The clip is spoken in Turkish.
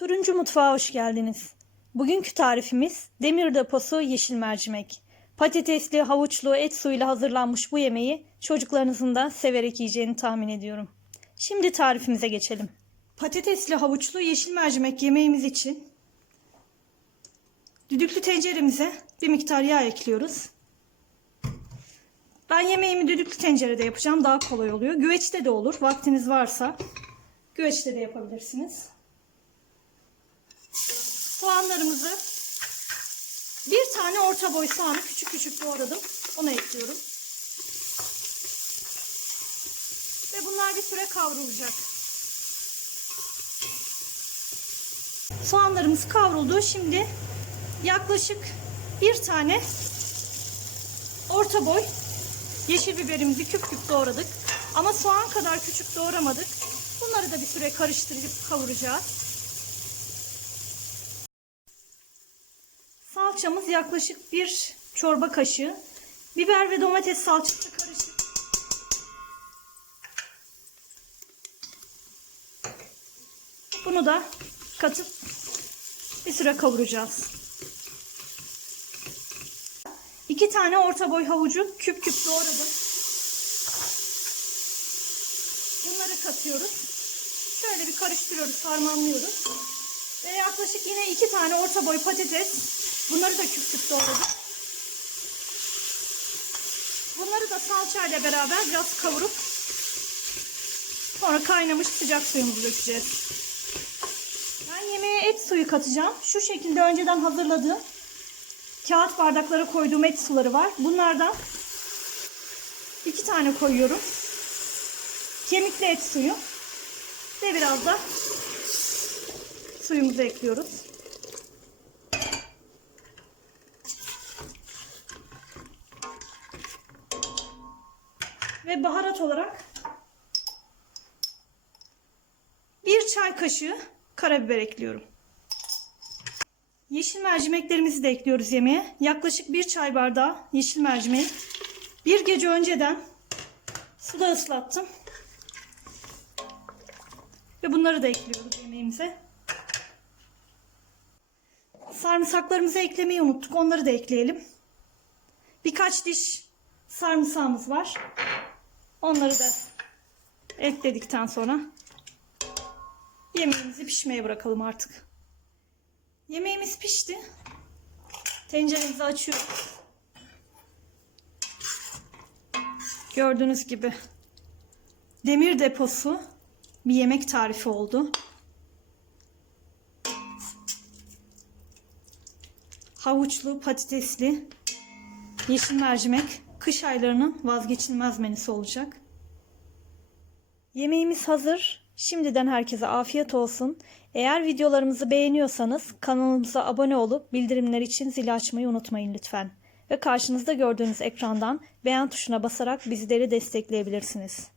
Turuncu mutfağa hoş geldiniz. Bugünkü tarifimiz demir deposu yeşil mercimek. Patatesli, havuçlu, et suyuyla hazırlanmış bu yemeği çocuklarınızın da severek yiyeceğini tahmin ediyorum. Şimdi tarifimize geçelim. Patatesli, havuçlu, yeşil mercimek yemeğimiz için düdüklü tenceremize bir miktar yağ ekliyoruz. Ben yemeğimi düdüklü tencerede yapacağım. Daha kolay oluyor. Güveçte de olur. Vaktiniz varsa güveçte de yapabilirsiniz. Soğanlarımızı bir tane orta boy soğanı küçük küçük doğradım. Onu ekliyorum. Ve bunlar bir süre kavrulacak. Soğanlarımız kavruldu. Şimdi yaklaşık bir tane orta boy yeşil biberimizi küp küp doğradık. Ama soğan kadar küçük doğramadık. Bunları da bir süre karıştırıp kavuracağız. Salçamız yaklaşık bir çorba kaşığı. Biber ve domates salçası karışık. Bunu da katıp bir süre kavuracağız. İki tane orta boy havucu küp küp doğradım. Bunları katıyoruz. Şöyle bir karıştırıyoruz, harmanlıyoruz. Ve yaklaşık yine iki tane orta boy patates. Bunları da küp küp doğradım. Bunları da salçayla beraber biraz kavurup sonra kaynamış sıcak suyumuzu dökeceğiz. Ben yemeğe et suyu katacağım. Şu şekilde önceden hazırladığım kağıt bardaklara koyduğum et suları var. Bunlardan iki tane koyuyorum. Kemikli et suyu ve biraz da suyumuzu ekliyoruz. Ve baharat olarak bir çay kaşığı karabiber ekliyorum. Yeşil mercimeklerimizi de ekliyoruz yemeğe. Yaklaşık bir çay bardağı yeşil mercimeği bir gece önceden suda ıslattım. Ve bunları da ekliyoruz yemeğimize. Sarımsaklarımızı eklemeyi unuttuk. Onları da ekleyelim. Birkaç diş sarımsağımız var. Onları da ekledikten sonra yemeğimizi pişmeye bırakalım artık. Yemeğimiz pişti. Tenceremizi açıyoruz. Gördüğünüz gibi demir deposu bir yemek tarifi oldu. Havuçlu, patatesli, yeşil mercimek kış aylarının vazgeçilmez menüsü olacak. Yemeğimiz hazır. Şimdiden herkese afiyet olsun. Eğer videolarımızı beğeniyorsanız kanalımıza abone olup bildirimler için zili açmayı unutmayın lütfen. Ve karşınızda gördüğünüz ekrandan beğen tuşuna basarak bizleri destekleyebilirsiniz.